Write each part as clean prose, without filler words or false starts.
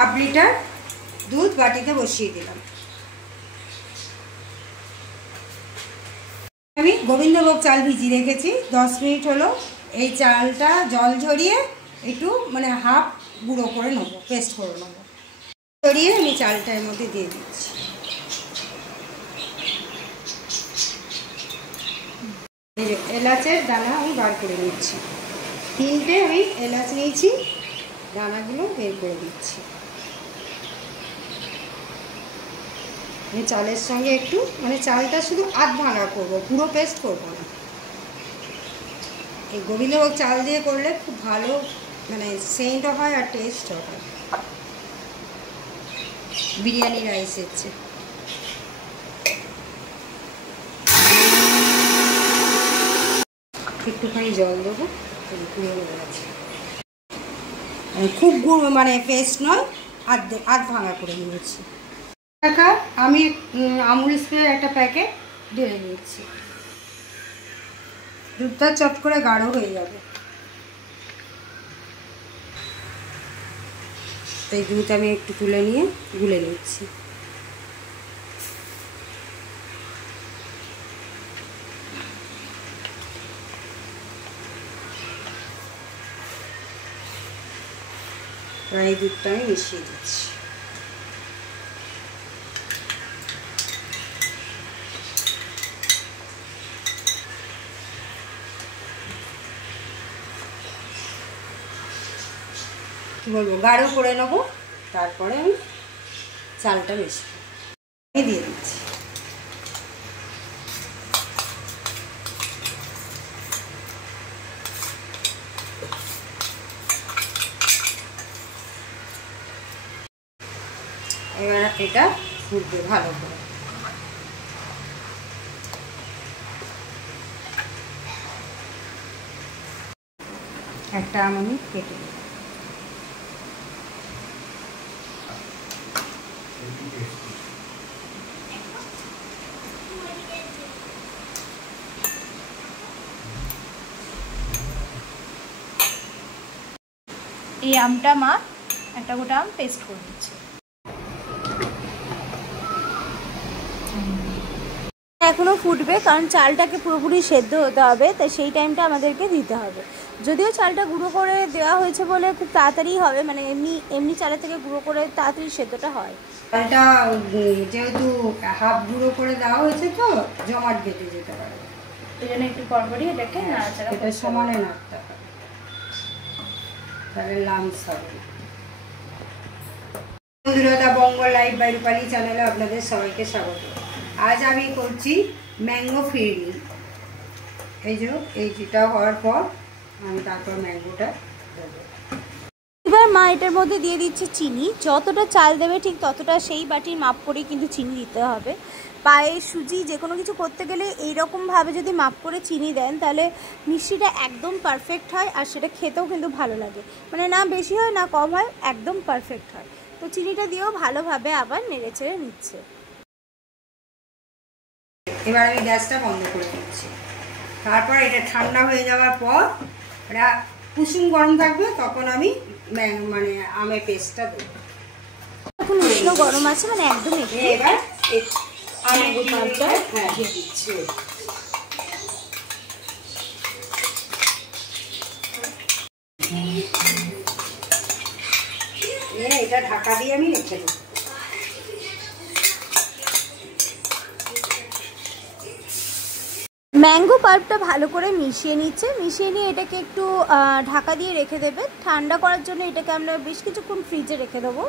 Half litre दूध बाटीते बसिए दिलाम। আমি গোবিন্দভোগ চাল ভিজিয়ে রেখেছি 10 মিনিট হলো। এই চালটা জল ঝরিয়ে একটু মানে হাফ গুঁড়ো করে নেবো, পেস্ট করে নেবো। ঝরিয়ে আমি চালটা এর মধ্যে দিয়ে দিচ্ছি। এই যে এলাচের দানা আমি বার করে নিচ্ছি, 3টে আমি এলাচ নিয়েছি, দানাগুলো বের করে দিচ্ছি। আমি চালের সঙ্গে একটু মানে চালটা শুধু আধ ভাঙা করবো, পুরো পেস্ট করবো না। এই গোবিন্দভোগ চাল দিয়ে করলে খুব ভালো মানে সেন্টও হয় আর টেস্টও হয় বিরিয়ানি রাইসের চেয়ে। একটুখানি জল দেবো, পুড়ে গেছে। খুব গুঁড়ো মানে পেস্ট নয়, আধ ভাঙা করে নিয়েছি। টাকা আমি আমুল স্প্রে একটা প্যাকেট ঢেলে নিয়েছি, দুধটা চট করে গাঢ় হয়ে যাবে। তাই দুধ আমি একটু তুলে নিয়ে গুলে নিচ্ছি। এই দুধটা আমি মিশিয়ে দিচ্ছি। কী বলবো, গাঢ় করে নেবো, তারপরে আমি চালটা মিশিয়ে দিয়ে দিচ্ছি। এবার এটা ফুটবে ভালো করে। একটা আমি কেটে দিই। এই আমটা মা একটা গোটা আম পেস্ট করে দিচ্ছে। এখনও ফুটবে, কারণ চালটাকে পুরোপুরি সেদ্ধ হতে হবে, তাই সেই টাইমটা আমাদেরকে দিতে হবে। যদিও চালটা গুঁড়ো করে দেওয়া হয়েছে বলে খুব তাড়াতাড়ি হবে, মানে এমনি চালের থেকে গুঁড়ো করে তাড়াতাড়ি সেদ্ধটা হয়। চালটা যেহেতু হাফ গুঁড়ো করে দেওয়া হয়েছে তো জমাট বেঁধে যেতে পারে, এই জন্য একটু পরপরই এটাকে নাড়াচাড়া এটা সমানে নাড়তে হবে, তাহলে লামস হবে। বন্ধুরা, দা বেঙ্গল লাইফ বাই রূপালী চ্যানেলে আপনাদের সবাইকে স্বাগত। আজ আমি করছি ম্যাঙ্গো ফিরনি। এই যে এইটা হওয়ার পর আমি তারপর ম্যাঙ্গোটা দেবো। এবার মা এটার মধ্যে দিয়ে দিচ্ছে চিনি। যতটা চাল দেবে ঠিক ততটা সেই বাটির মাপ করে কিন্তু চিনি দিতে হবে। পায়েস, সুজি যে কোনো কিছু করতে গেলে এইরকমভাবে যদি মাপ করে চিনি দেন তাহলে মিষ্টিটা একদম পারফেক্ট হয়, আর সেটা খেতেও কিন্তু ভালো লাগে, মানে না বেশি হয় না কম হয়, একদম পারফেক্ট হয়। তো চিনিটা দিয়েও ভালোভাবে আবার নেড়ে চেড়ে নিচ্ছে। এবার আমি গ্যাসটা বন্ধ করে দিচ্ছি। তারপর এটা ঠান্ডা হয়ে যাওয়ার পর এটা কুসুম গরম থাকবে, তখন আমি মানে আমের পেস্টটা দেবো। এখন উষ্ণ গরম আছে, মানে একদম এবার আমের পাল্পটা দিয়ে দিচ্ছি। এটা ঢাকা দিয়ে আমি রেখে দেবো। ম্যাঙ্গো পাল্পটা ভালো করে মিশিয়ে নিচ্ছে। মিশিয়ে নিয়ে এটাকে একটু ঢাকা দিয়ে রেখে দেবে ঠান্ডা করার জন্য। এটাকে আমরা বেশ কিছুক্ষণ ফ্রিজে রেখে দেবো।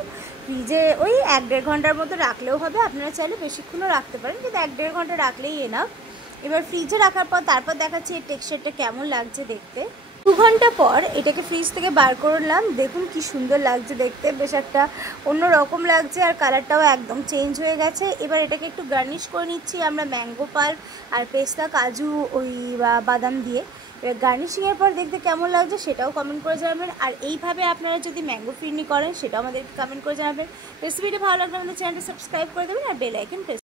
ফ্রিজে ওই 1-1.5 ঘন্টার মতো রাখলেও হবে, আপনারা চাইলে বেশিক্ষণও রাখতে পারেন, কিন্তু 1-1.5 ঘন্টা রাখলেই এনাফ। এবার ফ্রিজে রাখার পর তারপর দেখাচ্ছি এর টেক্সচারটা কেমন লাগছে দেখতে। 2 ঘন্টা পর এটাকে ফ্রিজ থেকে বার করলাম। দেখুন কি সুন্দর লাগছে দেখতে, বেশ একটা অন্য রকম লাগছে, আর কালারটাও একদম চেঞ্জ হয়ে গেছে। এবার এটাকে একটু গার্নিশ করে নিচ্ছি আমরা ম্যাঙ্গো পাল্প আর পেস্তা, কাজু, ওই বাদাম দিয়ে। এবার গার্নিশিংয়ের পর দেখতে কেমন লাগছে সেটাও কমেন্ট করে জানাবেন। আর এইভাবে আপনারা যদি ম্যাঙ্গো ফিরনি করেন সেটাও আমাদেরকে কমেন্ট করে জানাবেন। রেসিপিটা ভালো লাগলে আমাদের চ্যানেলটা সাবস্ক্রাইব করে দেবেন আর বেল আইকন প্রেস